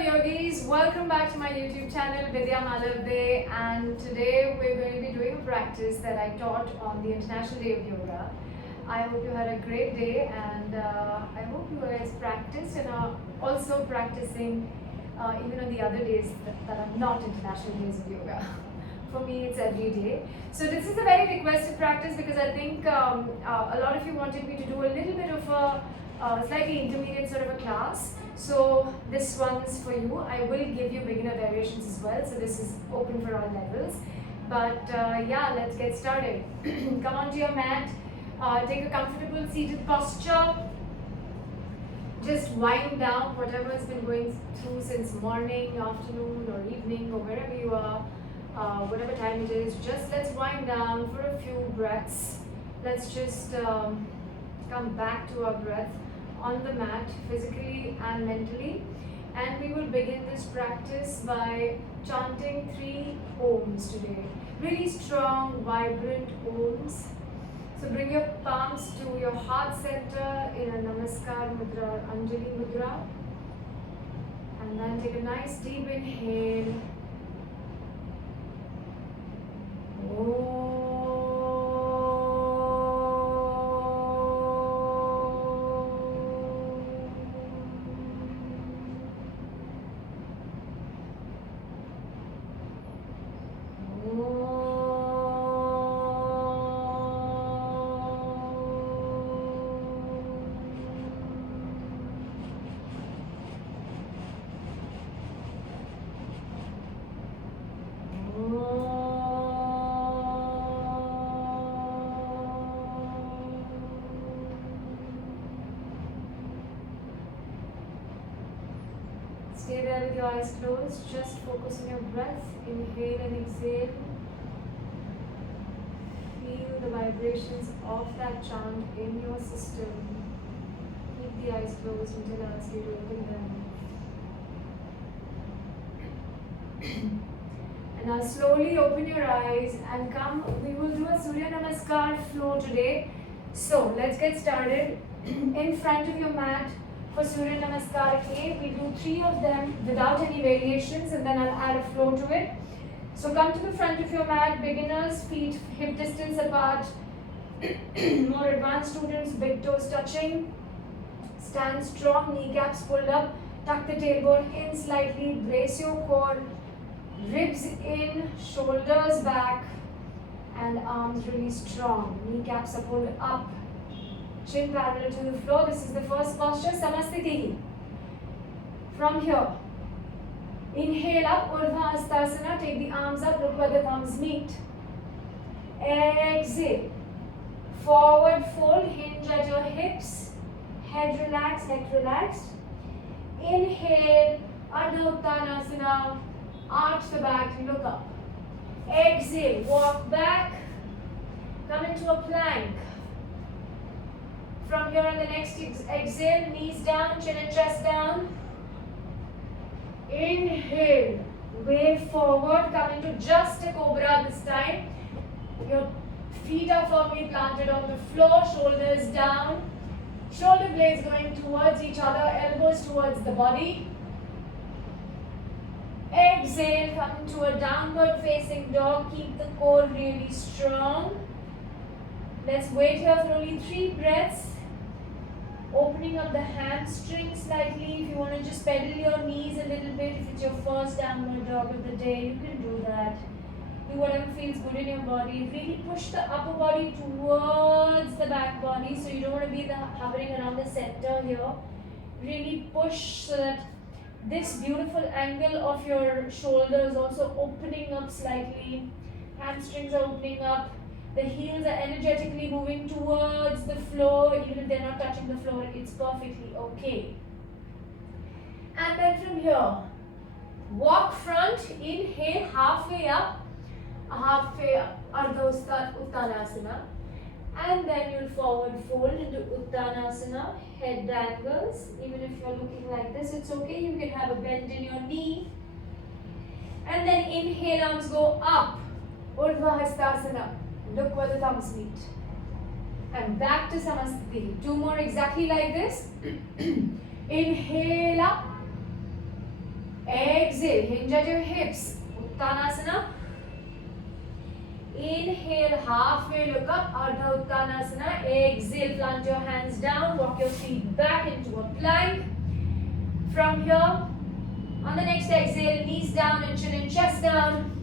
yogis, welcome back to my YouTube channel Vidya Malavde, and today we're going to be doing a practice that I taught on the International Day of Yoga. I hope you had a great day, and I hope you guys practiced and are also practicing even on the other days that are not International Days of Yoga. For me, it's every day. So this is a very requested practice because I think a lot of you wanted me to do a little bit of a slightly intermediate sort of a class. So this one's for you. I will give you beginner variations as well. So this is open for all levels. But yeah, let's get started. Come onto your mat. Take a comfortable seated posture. Just wind down whatever has been going through since morning, afternoon or evening or wherever you are, whatever time it is. Just let's wind down for a few breaths. Let's just come back to our breath on the mat, physically and mentally. And we will begin this practice by chanting 3 Oms today. Really strong, vibrant Oms. So bring your palms to your heart center in a Namaskar Mudra or Anjali Mudra. And then take a nice deep inhale. Om. Stay there with your eyes closed, just focus on your breath, inhale and exhale. Feel the vibrations of that chant in your system. Keep the eyes closed until I ask you to open them. And now slowly open your eyes and come. We will do a Surya Namaskar flow today. So let's get started. In front of your mat, for Surya Namaskar A, we do 3 of them without any variations, and then I'll add a flow to it. So come to the front of your mat, beginners, feet hip distance apart. More advanced students, big toes touching. Stand strong, kneecaps pulled up. Tuck the tailbone in slightly, brace your core. Ribs in, shoulders back, and arms really strong. Kneecaps are pulled up. Chin parallel to the floor. This is the first posture, Samasthiti. From here, inhale up, Urdhva Hastasana. Take the arms up, look where the thumbs meet. Exhale. Forward fold, hinge at your hips. Head relaxed, neck relaxed. Inhale, Ardha Uttanasana. Arch the back, look up. Exhale, walk back. Come into a plank. From here on the next exhale, knees down, chin and chest down. Inhale, wave forward, come into just a cobra this time. Your feet are firmly planted on the floor, shoulders down. Shoulder blades going towards each other, elbows towards the body. Exhale, come into a downward facing dog. Keep the core really strong. Let's wait here for only 3 breaths. Opening up the hamstrings slightly. If you want to just pedal your knees a little bit, if it's your first downward dog of the day, you can do that. Do whatever feels good in your body. Really push the upper body towards the back body. So you don't want to be hovering around the center here. Really push so that this beautiful angle of your shoulder is also opening up slightly. Hamstrings are opening up. The heels are energetically moving towards the floor. Even if they're not touching the floor, it's perfectly okay. And then from here, walk front, inhale, halfway up, halfway Ardha Uttanasana. And then you'll forward fold into Uttanasana, head dangles. Even if you're looking like this, it's okay. You can have a bend in your knee. And then inhale, arms go up, Urdhva Hastasana. Look where the thumbs meet. And back to Samasthiti. 2 more exactly like this. Inhale up. exhale, hinge at your hips, Uttanasana. Inhale, halfway look up, Ardha Uttanasana. Exhale, plant your hands down, walk your feet back into a plank. From here, on the next exhale, knees down and chin and chest down.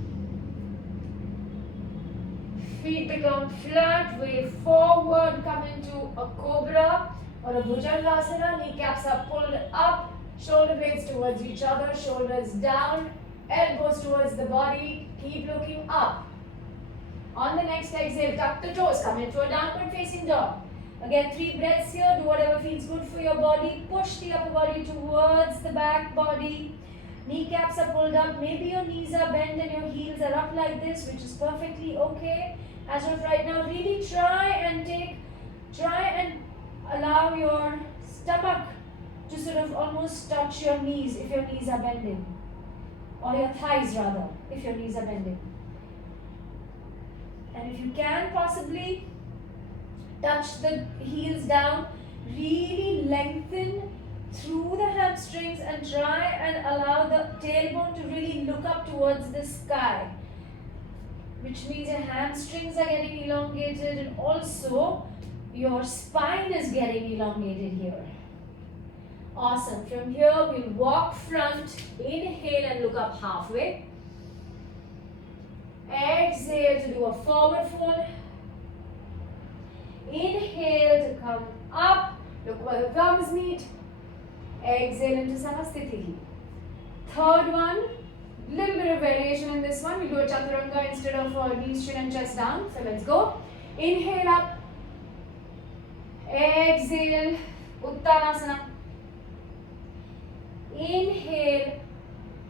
Feet become flat, way forward, come into a cobra or a bhujangasana. Kneecaps are pulled up, shoulder blades towards each other, shoulders down, elbows towards the body. Keep looking up. On the next exhale, tuck the toes, come into a downward facing dog. Again, 3 breaths here, do whatever feels good for your body. Push the upper body towards the back body. Kneecaps are pulled up, maybe your knees are bent and your heels are up like this, which is perfectly okay. As of right now, really try and allow your stomach to sort of almost touch your knees if your knees are bending. Or your thighs rather, if your knees are bending. And if you can possibly touch the heels down, really lengthen through the hamstrings and try and allow the tailbone to really look up towards the sky, which means your hamstrings are getting elongated and also your spine is getting elongated here. Awesome. From here we'll walk front, inhale and look up halfway. Exhale to do a forward fold. Inhale to come up, look where the thumbs meet. Exhale into Samasthiti. Third one, little bit of variation in this one. We'll do a chaturanga instead of knees, chin and chest down. So let's go. Inhale up. Exhale, Uttanasana. Inhale,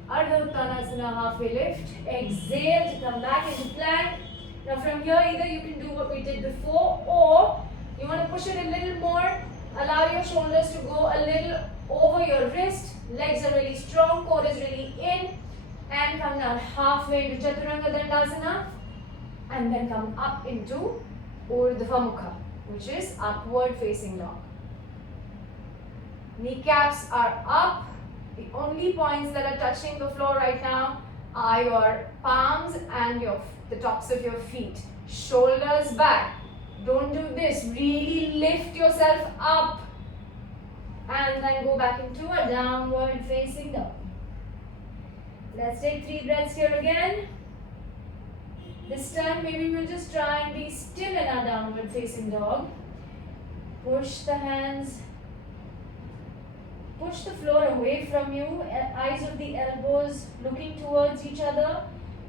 Ardha Uttanasana, halfway lift. Exhale to come back into plank. Now from here, either you can do what we did before, or you want to push it a little more. Allow your shoulders to go a little over your wrist. Legs are really strong, core is really in. And come down halfway into Chaturanga Dandasana. And then come up into Urdhva Mukha, which is upward facing dog. Kneecaps are up. The only points that are touching the floor right now are your palms and the tops of your feet. Shoulders back. Don't do this. Really lift yourself up. And then go back into a downward facing dog. Let's take 3 breaths here again. This time maybe we'll just try and be still in our downward facing dog. Push the hands. Push the floor away from you. Eyes of the elbows looking towards each other.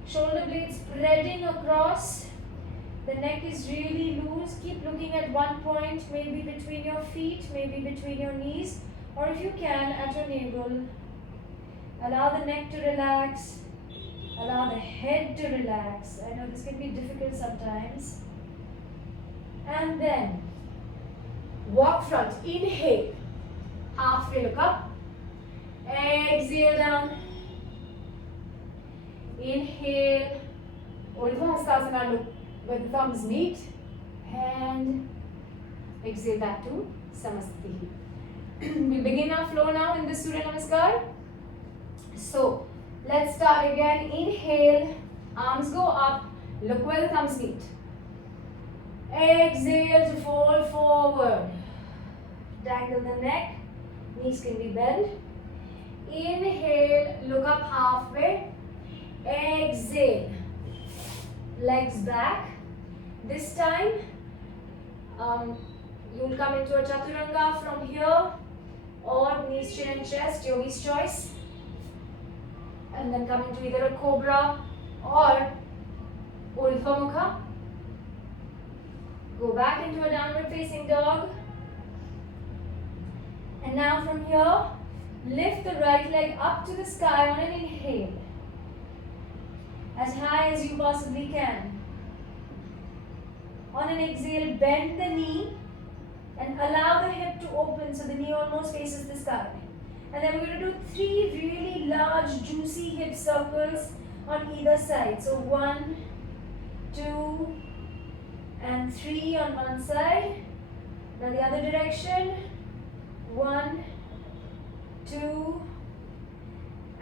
Shoulder blades spreading across. The neck is really loose. Keep looking at one point, maybe between your feet, maybe between your knees, or if you can, at your navel. Allow the neck to relax. Allow the head to relax. I know this can be difficult sometimes. And then walk front. Inhale. Halfway look up. Exhale down. Inhale. Urdhva Hastasana, look where the thumbs meet. And exhale back to Samasthiti. We'll begin our flow now in this Surya Namaskar. So let's start again. Inhale. Arms go up. Look where the thumbs meet. Exhale to fold forward. Dangle the neck. Knees can be bent. Inhale, look up halfway. Exhale, legs back. This time, you'll come into a chaturanga from here, or knees, chin and chest, yogi's choice. And then come into either a cobra or Urdhva Mukha. Go back into a downward facing dog. And now from here, lift the right leg up to the sky on an inhale. As high as you possibly can. On an exhale, bend the knee and allow the hip to open so the knee almost faces the sky. And then we're going to do 3 really large, juicy hip circles on either side. So 1, 2, and 3 on one side. Now the other direction. 1, 2,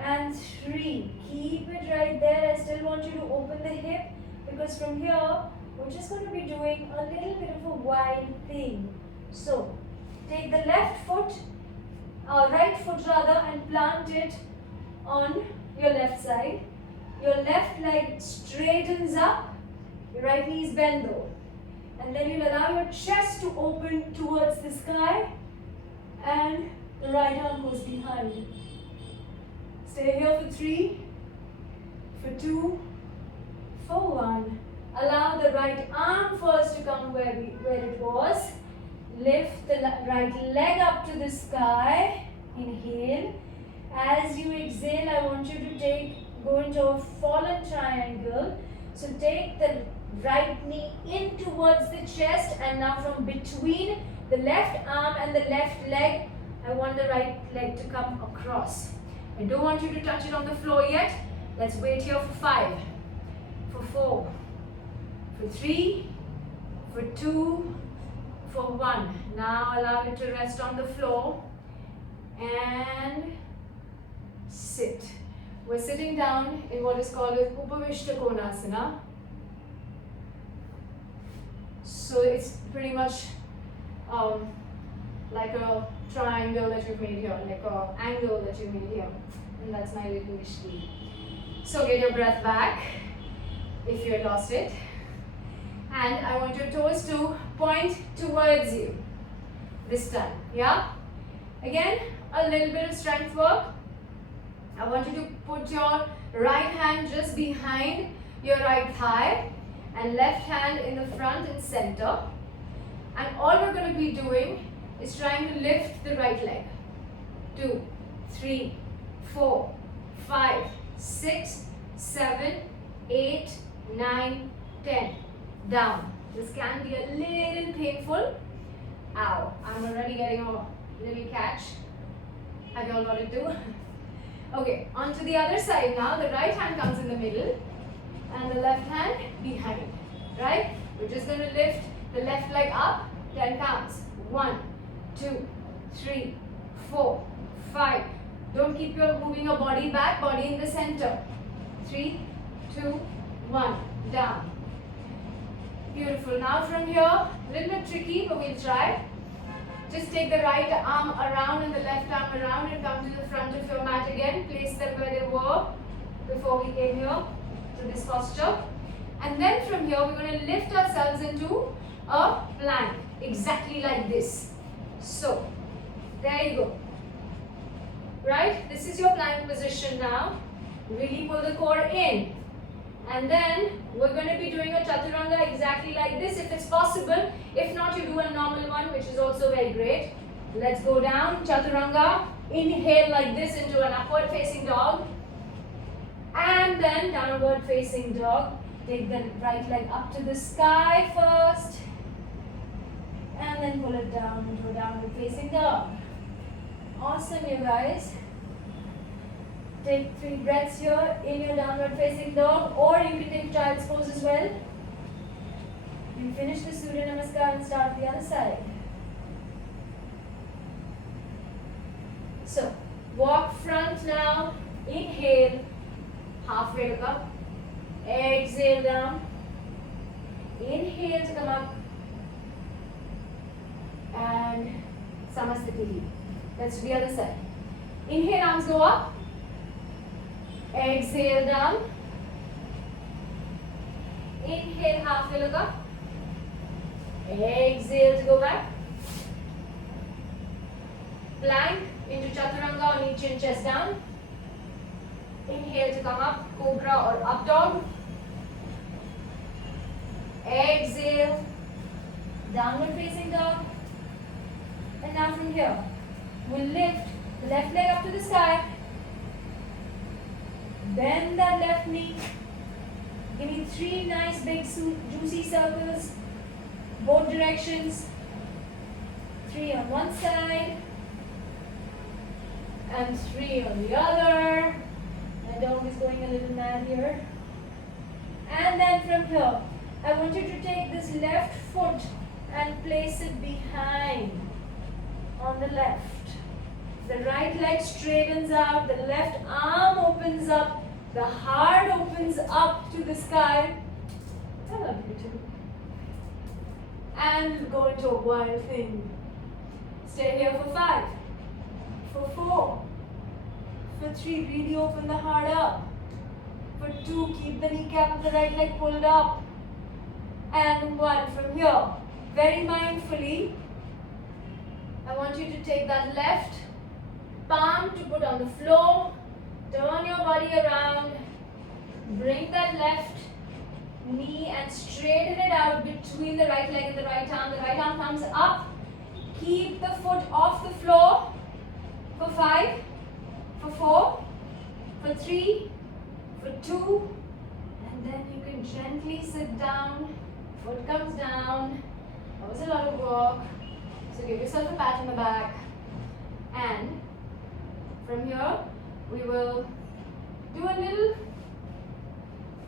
and and 3. Keep it right there. I still want you to open the hip, because from here we're just going to be doing a little bit of a wild thing. So take the left foot, right foot rather, and plant it on your left side. Your left leg straightens up, your right knee is bent though. And then you'll allow your chest to open towards the sky, and the right arm goes behind. Stay here for 3, for 2, for 1. Allow the right arm first to come where it was. Lift the right leg up to the sky. Inhale. As you exhale, I want you to go into a fallen triangle. So take the right knee in towards the chest, and now from between the left arm and the left leg, I want the right leg to come across. I don't want you to touch it on the floor yet. Let's wait here for 5, for 4, for 3, for 2, for 1. Now allow it to rest on the floor and sit. We're sitting down in what is called as Upavishta Konasana. So it's pretty much like a triangle that you've made here, like an angle that you made here. And that's my little Vishti. So get your breath back if you had lost it. And I want your toes to point towards you this time. Yeah? Again, a little bit of strength work. I want you to put your right hand just behind your right thigh and left hand in the front and center. And all we're going to be doing is trying to lift the right leg. 2, 3, 4, 5, 6, 7, 8, 9, 10. Down. This can be a little painful. Ow. I'm already getting a little catch. Have you all got it too? Okay, on to the other side now. The right hand comes in the middle and the left hand behind. Right? We're just going to lift the left leg up. 10 counts. 1, 2, 3, 4, 5. Don't keep moving your body back. Body in the center. 3, 2, 1. Down. Beautiful. Now from here, a little bit tricky, but we'll try. Just take the right arm around and the left arm around and come to the front of your mat again. Place them where they were before we came here to this posture. And then from here, we're going to lift ourselves into a plank, exactly like this. So, there you go. Right? This is your plank position now. Really pull the core in. And then we're going to be doing a chaturanga exactly like this if it's possible. If not, you do a normal one, which is also very great. Let's go down, chaturanga. Inhale like this into an upward facing dog. And then downward facing dog. Take the right leg up to the sky first. And then pull it down into a downward facing dog. Awesome, you guys. Take 3 breaths here in your downward facing dog, or you can take child's pose as well. You finish the Surya Namaskar and start the other side. So, walk front now. Inhale, halfway look up. Exhale down. Inhale to come up. And Samasthiti. That's the other side. Inhale, arms go up. Exhale down. Inhale, halfway look up. Exhale to go back. Plank into chaturanga on each chin, chest down. Inhale to come up, cobra or up dog. Exhale, downward facing dog. And now from here, we'll lift the left leg up to the sky. Bend that left knee. Give me 3 nice big juicy circles, both directions. 3 on one side and 3 on the other. My dog is going a little mad here. And then from here, I want you to take this left foot and place it behind on the left. The right leg straightens out, the left arm opens opens up, the heart opens up to the sky. I love you too. And go into a wild thing. Stay here for 5, for 4, for 3, really open the heart up. For 2, keep the kneecap of the right leg pulled up. And 1, from here, very mindfully, I want you to take that left palm to put on the floor, turn your body around, bring that left knee and straighten it out between the right leg and the right arm. The right arm comes up, keep the foot off the floor for 5, for 4, for 3, for 2, and then you can gently sit down, foot comes down. That was a lot of work, so give yourself a pat on the back. And from here, we will do a little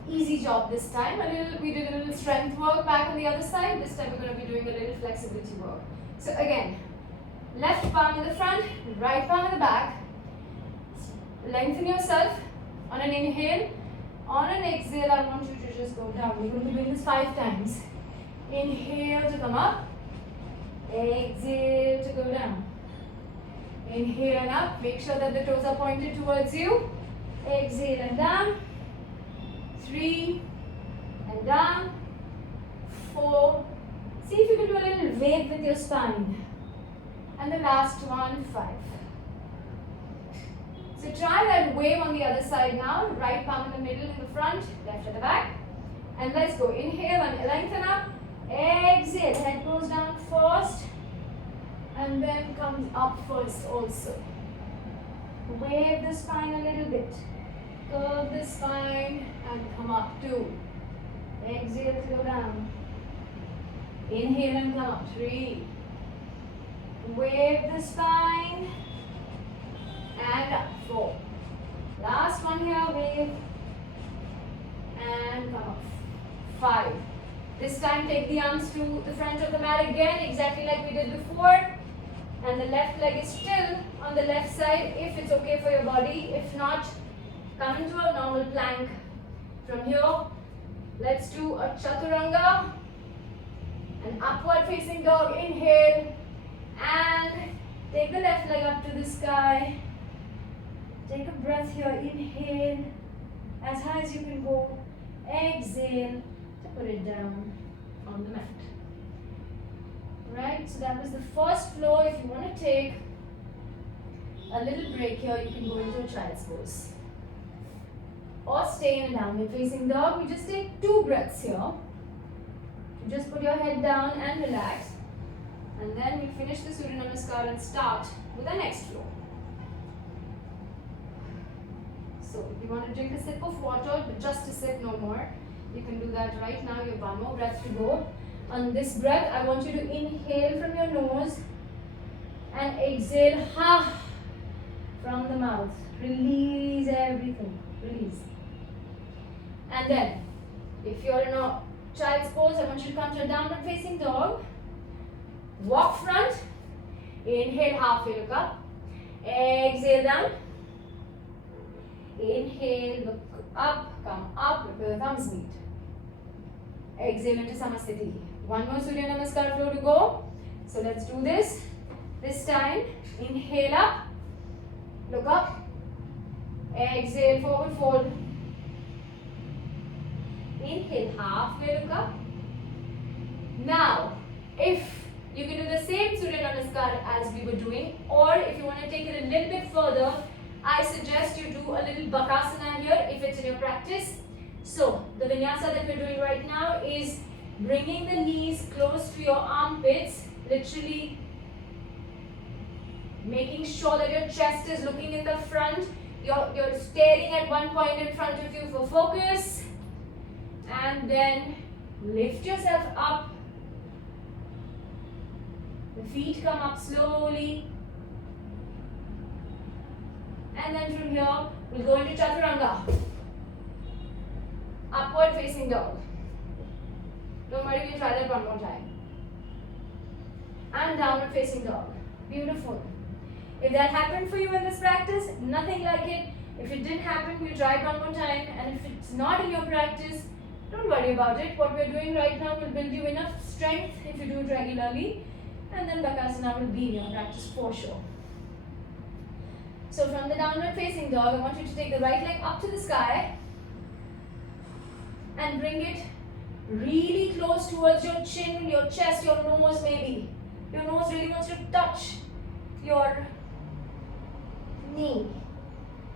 easy job this time. We did a little strength work back on the other side. This time we're going to be doing a little flexibility work. So again, left palm in the front, right palm in the back. Lengthen yourself on an inhale. On an exhale, I want you to just go down. We're going to be doing this 5 times. Inhale to come up. Exhale to go down. Inhale and up. Make sure that the toes are pointed towards you. Exhale and down. 3 and down. 4. See if you can do a little wave with your spine. And the last one, 5. So try that wave on the other side now. Right palm in the middle, in the front, left at the back. And let's go. Inhale and lengthen up. Exhale. Head goes down first. And then comes up first also. Wave the spine a little bit. Curve the spine and come up 2. Exhale to go down. Inhale and come up 3. Wave the spine and up 4. Last one here, wave and come up 5. This time take the arms to the front of the mat again, exactly like we did before. And the left leg is still on the left side if it's okay for your body. If not, come into a normal plank. From here, let's do a chaturanga. An upward facing dog. Inhale and take the left leg up to the sky. Take a breath here. Inhale as high as you can go. Exhale to put it down on the mat. Right, so that was the first floor. If you want to take a little break here, you can go into a child's pose. Or stay in a downward facing dog. We just take 2 breaths here. You just put your head down and relax. And then we'll finish the Surya Namaskar and start with the next floor. So if you want to drink a sip of water, but just a sip, no more, you can do that right now. You have 1 more breath to go. On this breath, I want you to inhale from your nose and exhale from the mouth. Release everything. Release. And then, if you're in a child's pose, I want you to come to a downward facing dog. Walk front. Inhale, halfway look up. Exhale down. Inhale, look up, come up, look where the thumbs meet. Exhale into Samasthiti. 1 more Surya Namaskar flow to go. So let's do this. This time, inhale up, look up. Exhale, forward fold. Inhale, halfway look up. Now, if you can do the same Surya Namaskar as we were doing, or if you want to take it a little bit further, I suggest you do a little Bakasana here if it's in your practice. So, the vinyasa that we're doing right now is bringing the knees close to your armpits, literally making sure that your chest is looking in the front. You're staring at one point in front of you for focus. And then lift yourself up. The feet come up slowly. And then from here, we'll go into Chaturanga. Upward facing dog. Don't worry, we'll try that 1 more time. And downward facing dog. Beautiful. If that happened for you in this practice, nothing like it. If it didn't happen, we'll try it one more time, and if it's not in your practice, don't worry about it. What we're doing right now will build you enough strength if you do it regularly, and then Bakasana will be in your practice for sure. So from the downward facing dog, I want you to take the right leg up to the sky and bring it really close towards your chin, your chest, your nose maybe. Your nose really wants to touch your knee.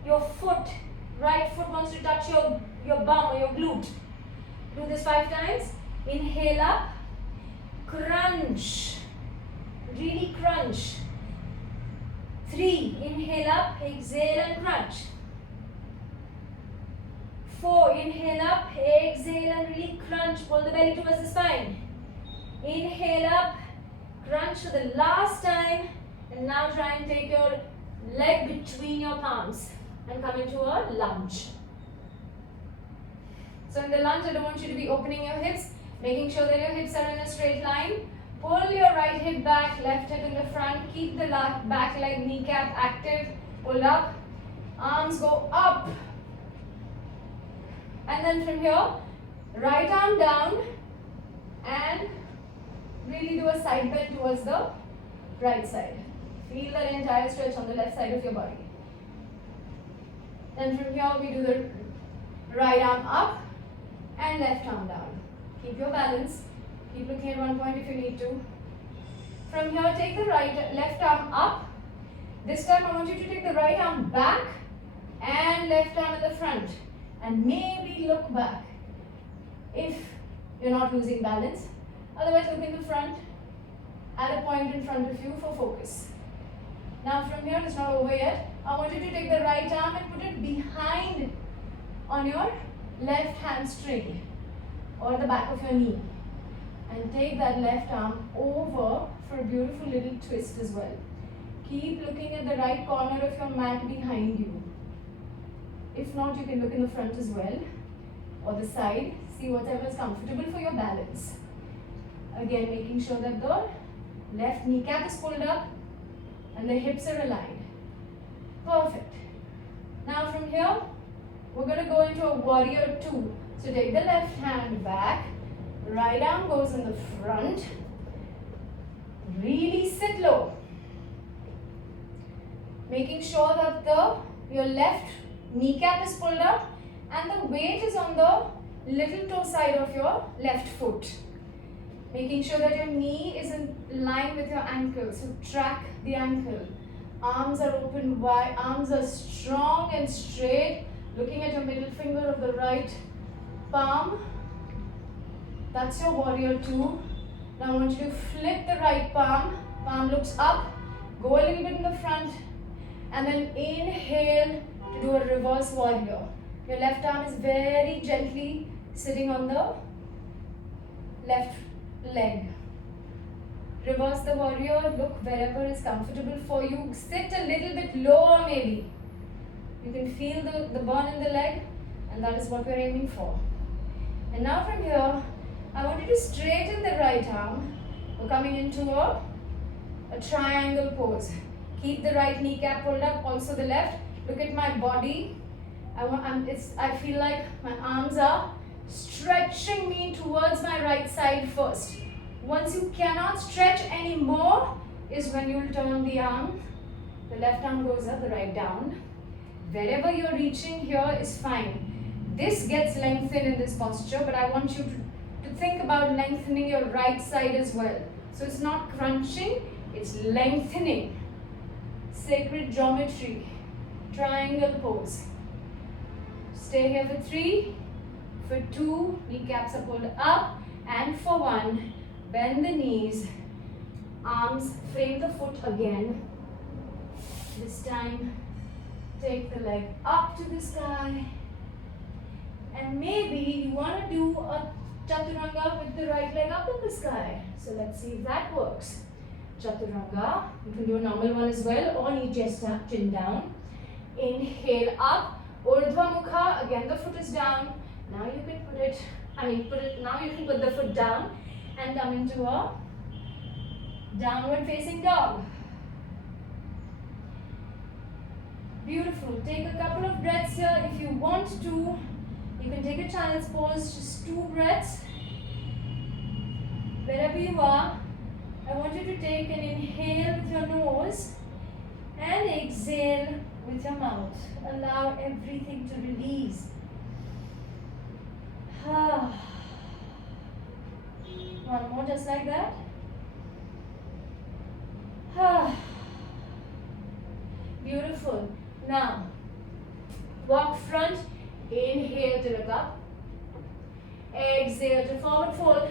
Your foot, right foot wants to touch your bum or your glute. Do this 5 times. Inhale up, crunch, really crunch. 3, inhale up, exhale and crunch. 4, inhale up, exhale and really crunch, pull the belly towards the spine. Inhale up, crunch for the last time, and now try and take your leg between your palms and come into a lunge. So in the lunge, I don't want you to be opening your hips, making sure that your hips are in a straight line. Pull your right hip back, left hip in the front, keep the back leg kneecap active, pull up, arms go up. And then from here, right arm down and really do a side bend towards the right side. Feel that entire stretch on the left side of your body. Then from here, we do the right arm up and left arm down. Keep your balance. Keep looking at one point if you need to. From here, take the left arm up. This time, I want you to take the right arm back and left arm in the front. And maybe look back if you're not losing balance. Otherwise, look in the front at a point in front of you for focus. Now from here, it's not over yet. I want you to take the right arm and put it behind on your left hamstring or the back of your knee. And take that left arm over for a beautiful little twist as well. Keep looking at the right corner of your mat behind you. If not, you can look in the front as well or the side. See whatever is comfortable for your balance. Again, making sure that the left kneecap is pulled up and the hips are aligned. Perfect. Now from here, we're going to go into a warrior 2. So take the left hand back, right arm goes in the front. Really sit low. Making sure that your left kneecap is pulled up and the weight is on the little toe side of your left foot. Making sure that your knee is in line with your ankle. So track the ankle. Arms are open wide, arms are strong and straight. Looking at your middle finger of the right palm. That's your warrior 2. Now I want you to flip the right palm. Palm looks up. Go a little bit in the front. And then inhale to do a reverse warrior. Your left arm is very gently sitting on the left leg. Reverse the warrior, look wherever is comfortable for you. Sit a little bit lower maybe. You can feel the burn in the leg, and that is what we're aiming for. And now from here, I want you to straighten the right arm. We're coming into a triangle pose. Keep the right kneecap pulled up, also the left. Look at my body. I feel like my arms are stretching me towards my right side first. Once you cannot stretch anymore is when you will turn the arm. The left arm goes up, the right down. Wherever you're reaching here is fine. This gets lengthened in this posture, but I want you to think about lengthening your right side as well. So it's not crunching, it's lengthening. Sacred geometry, triangle pose. Stay here for 3, for 2, kneecaps are pulled up, and for 1, bend the knees, arms, frame the foot again. This time, take the leg up to the sky. And maybe you want to do a chaturanga with the right leg up in the sky. So let's see if that works. Chaturanga, you can do a normal one as well, or knee chest up, chin down. Inhale up, Urdhva Mukha, again the foot is down. Now you can now you can put the foot down and come into a downward facing dog. Beautiful. Take a couple of breaths here. If you want to, you can take a child's pose, just 2 breaths. Wherever you are, I want you to take an inhale with your nose and exhale with your mouth. Allow everything to release. One more, just like that. Beautiful. Now, walk front, inhale to look up, exhale to forward fold,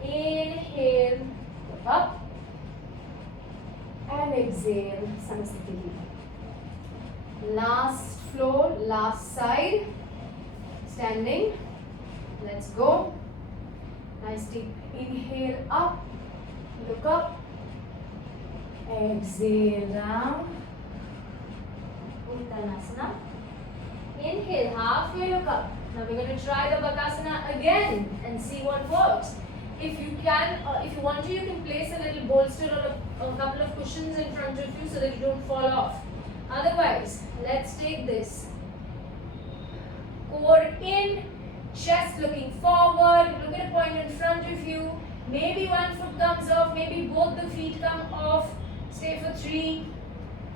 inhale, look up, and exhale, Samasthiti. Last floor, last side, standing, let's go. Nice deep inhale up, look up, exhale down, Uttanasana. Inhale, halfway look up. Now we're going to try the Bakasana again and see what works. If you can, if you want to, you can place a little bolster or a couple of cushions in front of you so that you don't fall off. Otherwise, let's take this. Core in, chest looking forward, look at a point in front of you. Maybe one foot comes off, maybe both the feet come off. Stay for 3,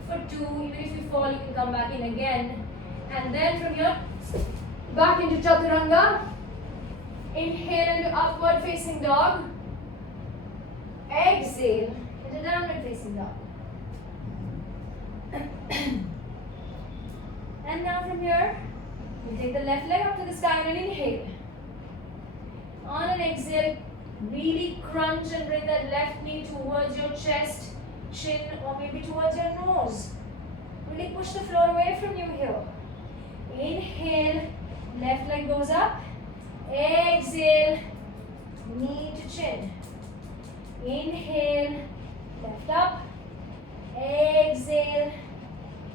for 2, even if you fall, you can come back in again. And then from here, back into Chaturanga. Inhale into upward facing dog. Exhale into downward facing dog. And now from here, you take the left leg up to the sky and inhale. On an exhale, really crunch and bring that left knee towards your chest, chin, or maybe towards your nose. Really push the floor away from you here. Inhale, left leg goes up. Exhale, knee to chin. Inhale, left up. Exhale,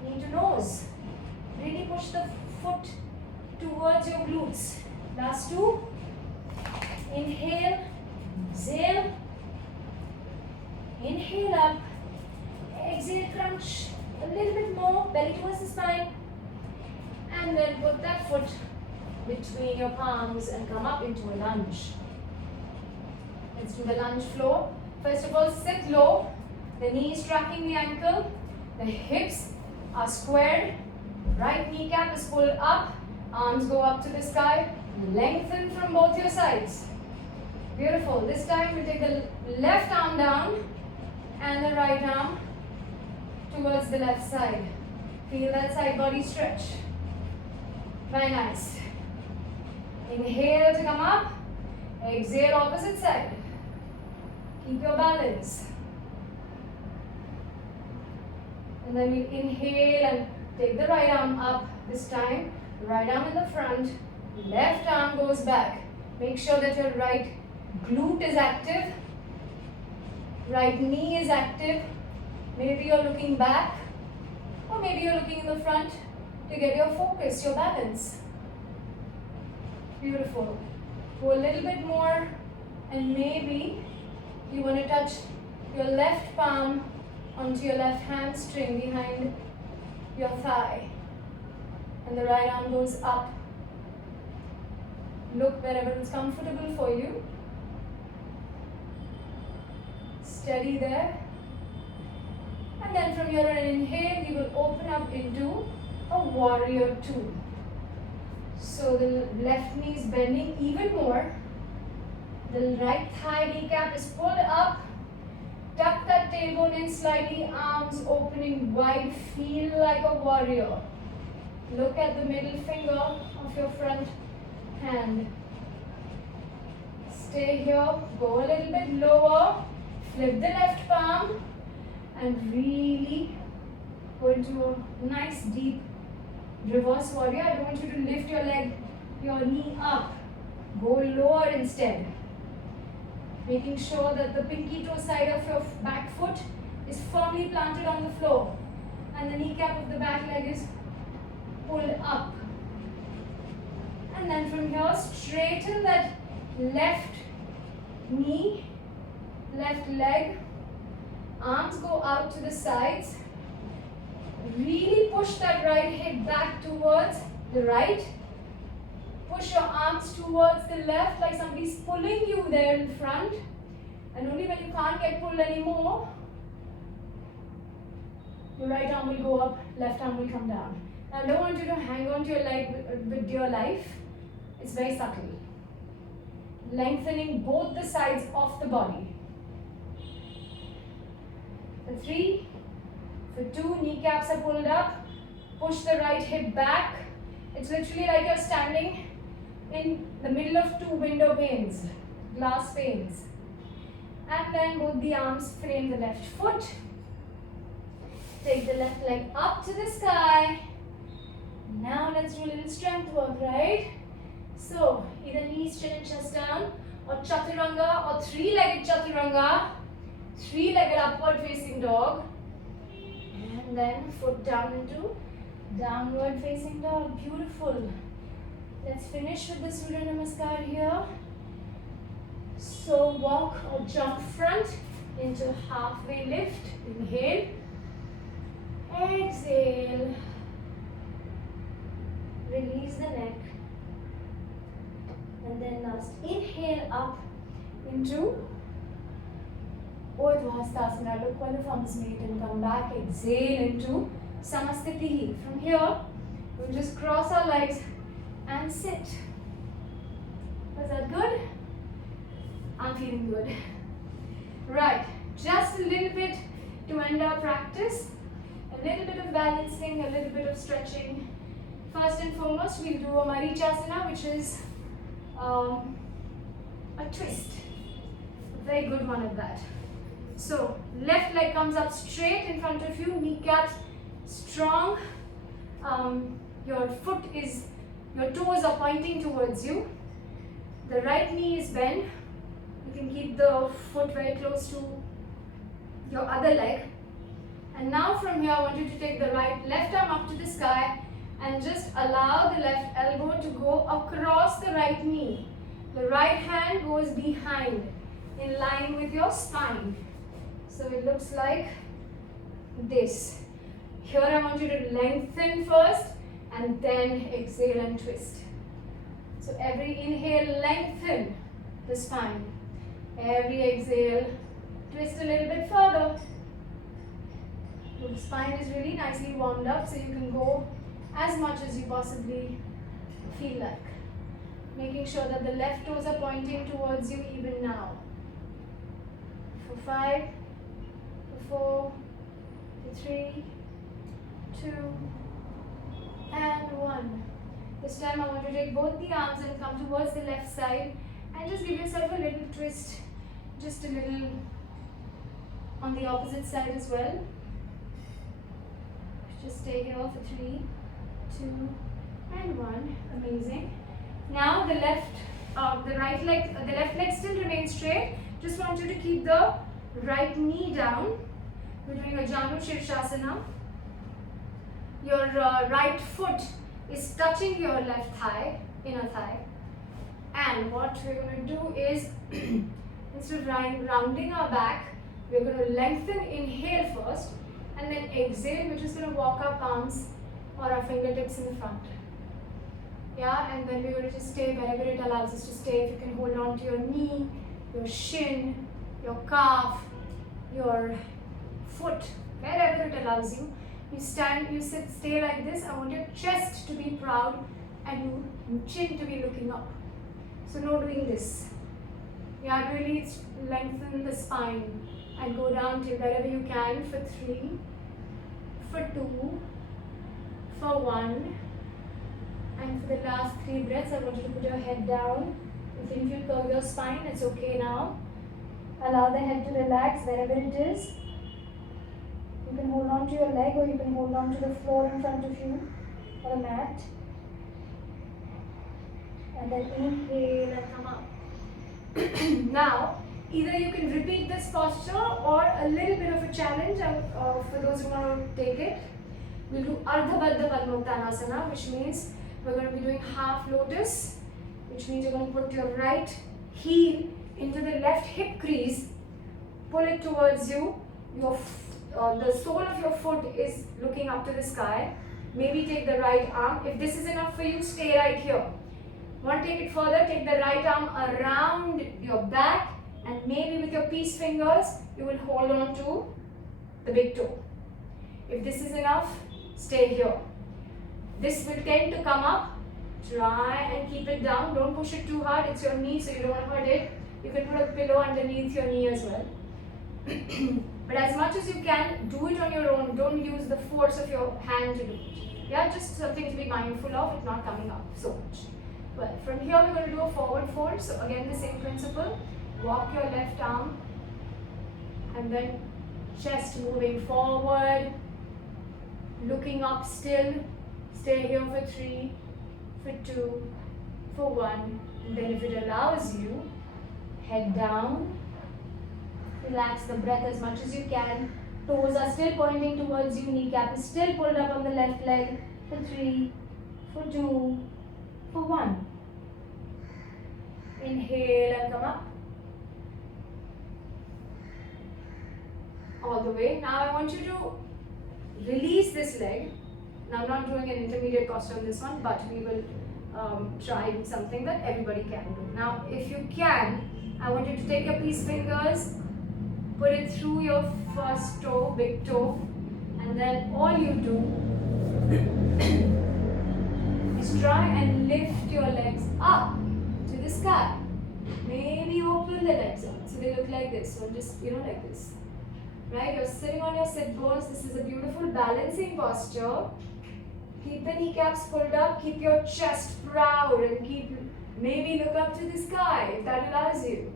knee to nose. Really push the foot towards your glutes. Last 2. Inhale, exhale. Inhale up. Exhale, crunch. A little bit more, belly towards the spine. And then put that foot between your palms and come up into a lunge. Let's do the lunge flow. First of all, sit low. The knee is tracking the ankle. The hips are squared. Right kneecap is pulled up. Arms go up to the sky. Lengthen from both your sides. Beautiful. This time we'll take the left arm down and the right arm towards the left side. Feel that side body stretch. Very nice. Inhale to come up. Exhale opposite side. Keep your balance. And then we inhale and take the right arm up. This time, right arm in the front, left arm goes back. Make sure that your right glute is active, right knee is active. Maybe you're looking back, or maybe you're looking in the front to get your focus, your balance. Beautiful. Go a little bit more, and maybe you want to touch your left palm onto your left hamstring behind your thigh. And the right arm goes up. Look wherever it's comfortable for you. Steady there. And then from here on an inhale, you will open up into a warrior 2. So the left knee is bending even more. The right thigh kneecap is pulled up. Tuck that tailbone in slightly, arms opening wide. Feel like a warrior. Look at the middle finger of your front hand. Stay here. Go a little bit lower. Flip the left palm and really go into a nice deep reverse warrior. I don't want you to lift your leg, your knee up. Go lower instead. Making sure that the pinky toe side of your back foot is firmly planted on the floor and the kneecap of the back leg is pulled up. And then from here, straighten that left knee, left leg. Arms go out to the sides. Really push that right hip back towards the right. Push your arms towards the left like somebody's pulling you there in front. And only when you can't get pulled anymore, your right arm will go up, left arm will come down. Now I don't want you to hang on to your leg with your life. It's very subtle. Lengthening both the sides of the body. For 3, for 2, kneecaps are pulled up. Push the right hip back. It's literally like you're standing in the middle of 2 window panes, glass panes. And then both the arms frame the left foot. Take the left leg up to the sky. Now let's do a little strength work, right? So either knees, chin and chest down, or chaturanga or 3-legged chaturanga, 3-legged upward facing dog. And then foot down into downward facing dog. Beautiful. Let's finish with the Surya Namaskar here. So walk or jump front into halfway lift. Inhale. Exhale. Release the neck. And then last inhale up into Urdhva Hastasana. Look when the thumbs meet and come back. Exhale into Samasthiti. From here, we'll just cross our legs and sit. Was that good? I'm feeling good. Right, just a little bit to end our practice. A little bit of balancing, a little bit of stretching. First and foremost, we'll do a Marichasana, which is a twist. A very good one at that. So, left leg comes up straight in front of you, kneecaps strong. Your toes are pointing towards you. The right knee is bent. You can keep the foot very close to your other leg. And now from here, I want you to take the left arm up to the sky and just allow the left elbow to go across the right knee. The right hand goes behind in line with your spine. So it looks like this. Here I want you to lengthen first and then exhale and twist. So every inhale, lengthen the spine. Every exhale, twist a little bit further. The spine is really nicely warmed up, so you can go as much as you possibly feel like. Making sure that the left toes are pointing towards you even now. For 5, for 4, for 3, 2, and 1. This time I want you to take both the arms and come towards the left side and just give yourself a little twist, just a little on the opposite side as well. Just stay here for 3, 2, and 1. Amazing. Now the left leg still remains straight. Just want you to keep the right knee down. We're doing a Janu Shirshasana. Your right foot is touching your left thigh, inner thigh. And what we're going to do is, instead of rounding our back, we're going to lengthen, inhale first, and then exhale. We're just going to walk our palms or our fingertips in the front. Yeah, and then we're going to just stay wherever it allows us to stay. If you can hold on to your knee, your shin, your calf, your foot, wherever it allows you. You stand, you sit, stay like this. I want your chest to be proud and your chin to be looking up. So no doing this. Yeah, really lengthen the spine and go down till wherever you can for 3, for 2, for 1. And for the last 3 breaths, I want you to put your head down. If you curve your spine, it's okay now. Allow the head to relax wherever it is. You can hold on to your leg or you can hold on to the floor in front of you or a mat. And then inhale and come up. Now, either you can repeat this posture or a little bit of a challenge for those who want to take it. We'll do Ardha Baddha Padmoktanasana, which means we're going to be doing half lotus, which means you're going to put your right heel into the left hip crease, pull it towards you, your the sole of your foot is looking up to the sky. Maybe take the right arm. If this is enough for you, stay right here. Want to take it further? Take the right arm around your back, and maybe with your peace fingers, you will hold on to the big toe. If this is enough, stay here. This will tend to come up. Try and keep it down. Don't push it too hard. It's your knee, so you don't want to hurt it. You can put a pillow underneath your knee as well. But as much as you can, do it on your own. Don't use the force of your hand to do it. Yeah, just something to be mindful of. It's not coming up so much. Well, from here we're going to do a forward fold. So again, the same principle. Walk your left arm and then chest moving forward, looking up still. Stay here for 3, for 2, for 1. And then if it allows you, head down. Relax the breath as much as you can. Toes are still pointing towards you. Kneecap is still pulled up on the left leg. For 3, for 2, for 1. Inhale and come up. All the way. Now I want you to release this leg. Now I'm not doing an intermediate posture on this one, but we will try something that everybody can do. Now if you can, I want you to take your peace fingers, put it through your first toe, big toe, and then all you do is try and lift your legs up to the sky. Maybe open the legs up so they look like this, or just, like this. Right? You're sitting on your sit bones. This is a beautiful balancing posture. Keep the kneecaps pulled up, keep your chest proud, and maybe look up to the sky if that allows you.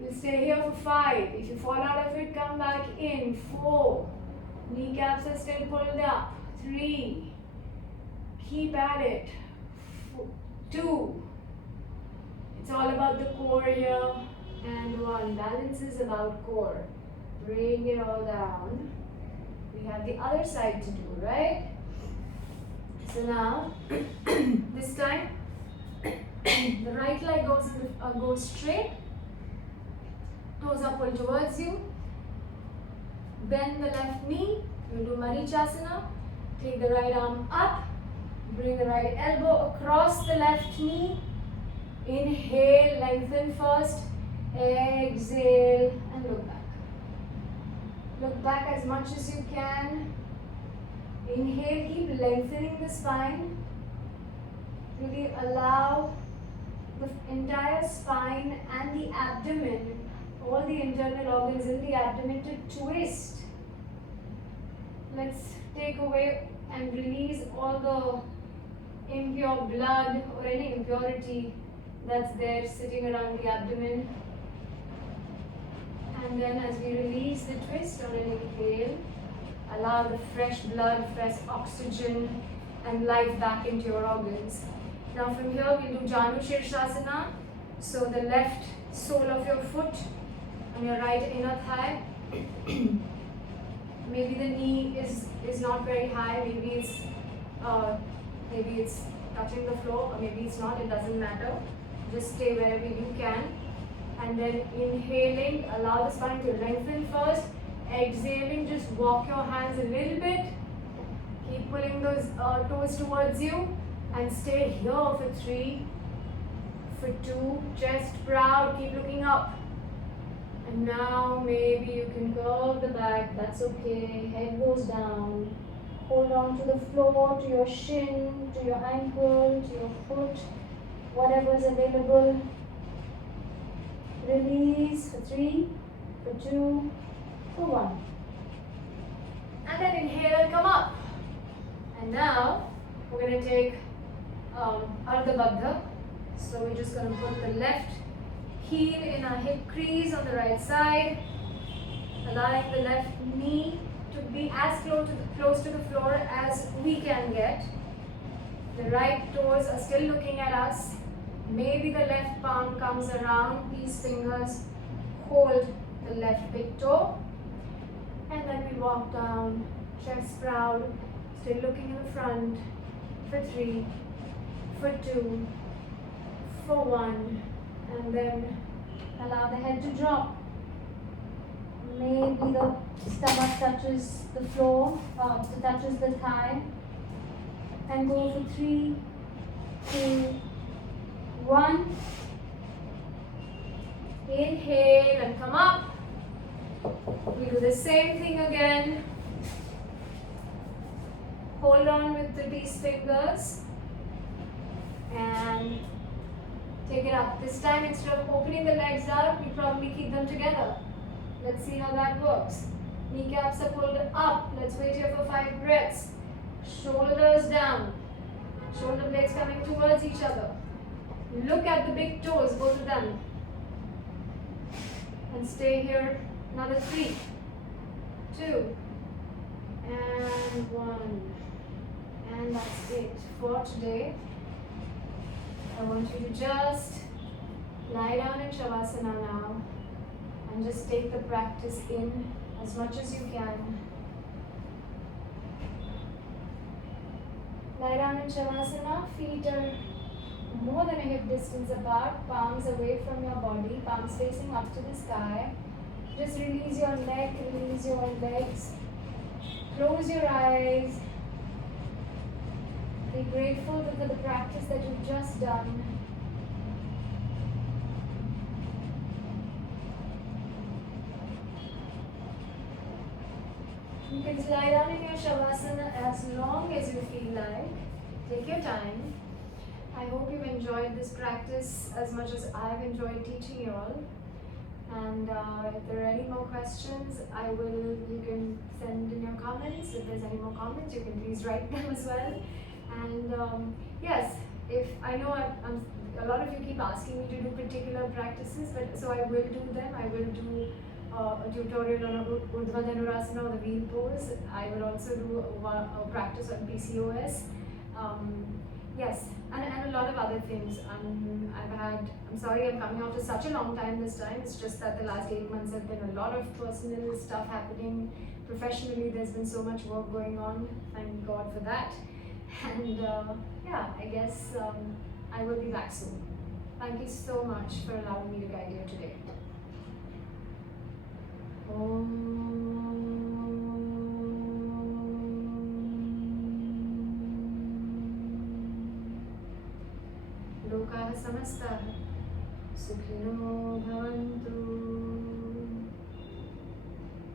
We'll stay here for 5. If you fall out of it, come back in. 4. Kneecaps are still pulled up. 3. Keep at it. 2. It's all about the core here. And 1. Balance is about core. Bring it all down. We have the other side to do, right? So now, this time, the right leg goes straight. Toes are pulled towards you. Bend the left knee. You do Marichasana. Take the right arm up. Bring the right elbow across the left knee. Inhale, lengthen first. Exhale and look back. Look back as much as you can. Inhale, keep lengthening the spine. Really allow the entire spine and the abdomen, all the internal organs in the abdomen to twist. Let's take away and release all the impure blood or any impurity that's there sitting around the abdomen. And then as we release the twist on an inhale, allow the fresh blood, fresh oxygen and life back into your organs. Now from here we'll do Janu Shirshasana. So the left sole of your foot on your right inner thigh. Maybe the knee is not very high, maybe it's touching the floor, or maybe it's not, it doesn't matter. Just stay wherever you can. And then inhaling, allow the spine to lengthen first. Exhaling, just walk your hands a little bit. Keep pulling those toes towards you. And stay here for 3, for 2, chest proud, keep looking up. And now maybe you can curve the back, that's okay. Head goes down. Hold on to the floor, to your shin, to your ankle, to your foot, whatever is available. Release for 3, for 2, for 1. And then inhale and come up. And now we're going to take Ardha Baddha. So we're just going to put the left heel in our hip crease on the right side, allowing the left knee to be as close to the floor as we can get. The right toes are still looking at us. Maybe the left palm comes around, these fingers hold the left big toe. And then we walk down, chest proud, still looking in the front, for 3, for 2, for 1, and then allow the head to drop. Maybe the stomach touches the floor, touches the thigh. And go for 3, 2, 1. Inhale and come up. We do the same thing again. Hold on with these fingers and take it up. This time, instead of opening the legs up, we probably keep them together. Let's see how that works. Kneecaps are pulled up. Let's wait here for 5 breaths. Shoulders down. Shoulder blades coming towards each other. Look at the big toes, both of them. And stay here another 3, 2, and 1. And that's it for today. I want you to just lie down in Shavasana now and just take the practice in as much as you can. Lie down in Shavasana, feet are more than a hip distance apart, palms away from your body, palms facing up to the sky. Just release your neck, release your legs. Close your eyes. Be grateful for the practice that you've just done. You can lie down in your Shavasana as long as you feel like. Take your time. I hope you've enjoyed this practice as much as I've enjoyed teaching you all. And if there are any more questions, you can send in your comments. If there's any more comments, you can please write them as well. And yes, if I know a lot of you keep asking me to do particular practices, but so I will do them. I will do a tutorial on Urdhva Dhanurasana or the wheel pose. I will also do a practice on PCOS. Yes, and a lot of other things. I'm sorry I'm coming after such a long time this time. It's just that the last 8 months have been a lot of personal stuff happening. Professionally, there's been so much work going on. Thank God for that. And yeah, I guess I will be back soon. Thank you so much for allowing me to guide you today. लोकाः समस्ताः सुखिनो भवन्तु।